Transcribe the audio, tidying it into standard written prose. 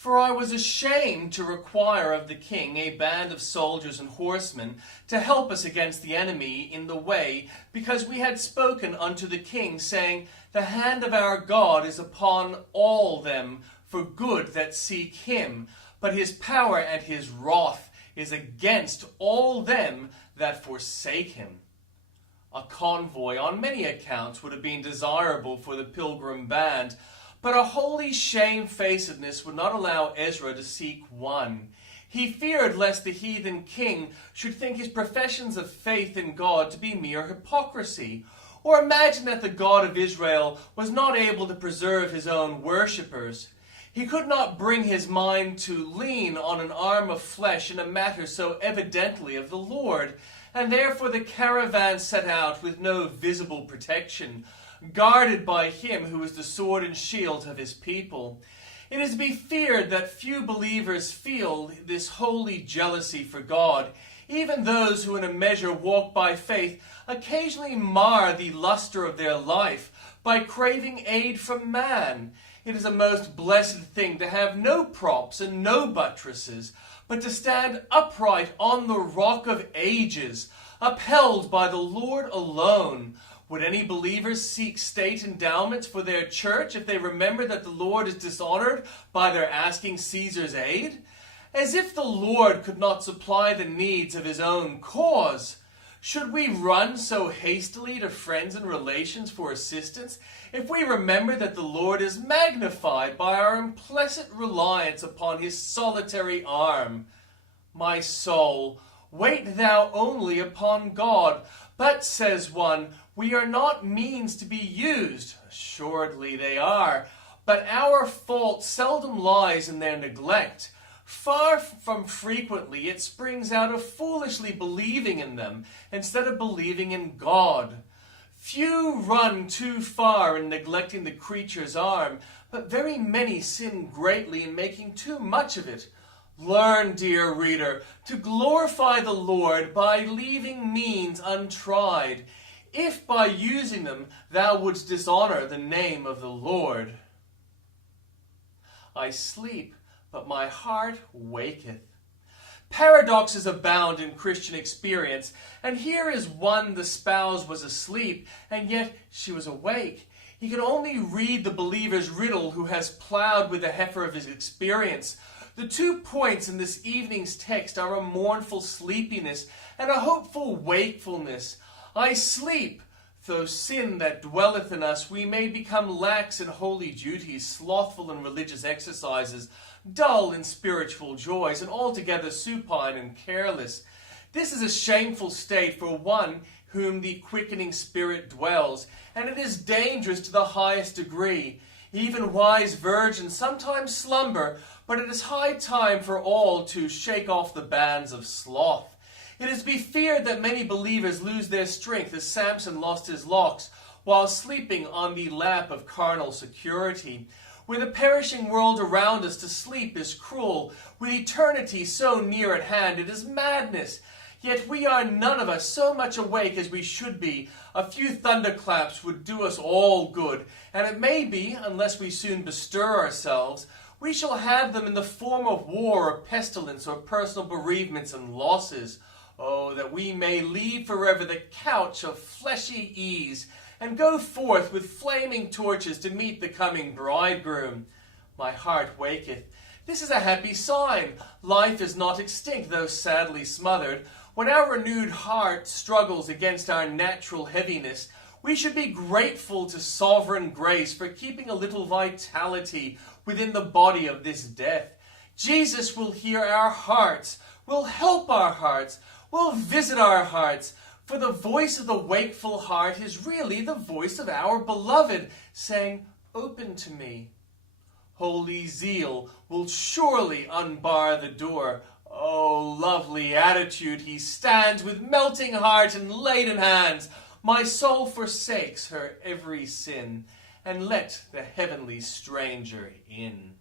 For I was ashamed to require of the king a band of soldiers and horsemen to help us against the enemy in the way, because we had spoken unto the king, saying, The hand of our God is upon all them for good that seek him, but his power and his wrath is against all them that forsake him. A convoy on many accounts would have been desirable for the pilgrim band, but a holy shamefacedness would not allow Ezra to seek one. He feared lest the heathen king should think his professions of faith in God to be mere hypocrisy, or imagine that the God of Israel was not able to preserve his own worshippers. He could not bring his mind to lean on an arm of flesh in a matter so evidently of the Lord, and therefore the caravan set out with no visible protection, guarded by him who is the sword and shield of his people. It is to be feared that few believers feel this holy jealousy for God. Even those who in a measure walk by faith occasionally mar the luster of their life by craving aid from man. It is a most blessed thing to have no props and no buttresses, but to stand upright on the rock of ages, upheld by the Lord alone. Would any believers seek state endowments for their church if they remember that the Lord is dishonored by their asking Caesar's aid? As if the Lord could not supply the needs of his own cause. Should we run so hastily to friends and relations for assistance if we remember that the Lord is magnified by our implicit reliance upon his solitary arm? My soul, wait thou only upon God. But, says one, we are not means to be used. Assuredly they are. But our fault seldom lies in their neglect. Far from frequently it springs out of foolishly believing in them instead of believing in God. Few run too far in neglecting the creature's arm, but very many sin greatly in making too much of it. Learn, dear reader, to glorify the Lord by leaving means untried, if by using them thou wouldst dishonor the name of the Lord. I sleep, but my heart waketh. Paradoxes abound in Christian experience, and here is one: the spouse was asleep, and yet she was awake. He can only read the believer's riddle who has plowed with the heifer of his experience. The 2 points in this evening's text are a mournful sleepiness and a hopeful wakefulness. I sleep, though sin that dwelleth in us, we may become lax in holy duties, slothful in religious exercises, dull in spiritual joys, and altogether supine and careless. This is a shameful state for one whom the quickening Spirit dwells, and it is dangerous to the highest degree. Even wise virgins sometimes slumber, but it is high time for all to shake off the bands of sloth. It is to be feared that many believers lose their strength as Samson lost his locks while sleeping on the lap of carnal security. With the perishing world around us, to sleep is cruel. With eternity so near at hand, it is madness. Yet we are none of us so much awake as we should be. A few thunderclaps would do us all good, and it may be, unless we soon bestir ourselves, we shall have them in the form of war or pestilence or personal bereavements and losses. Oh, that we may leave forever the couch of fleshy ease, and go forth with flaming torches to meet the coming bridegroom. My heart waketh. This is a happy sign. Life is not extinct, though sadly smothered. When our renewed heart struggles against our natural heaviness, we should be grateful to sovereign grace for keeping a little vitality within the body of this death. Jesus will hear our hearts, will help our hearts, will visit our hearts, for the voice of the wakeful heart is really the voice of our beloved, saying, "Open to me." Holy zeal will surely unbar the door. Oh, lovely attitude he stands with melting heart and laden hands. My soul forsakes her every sin, and let the heavenly stranger in.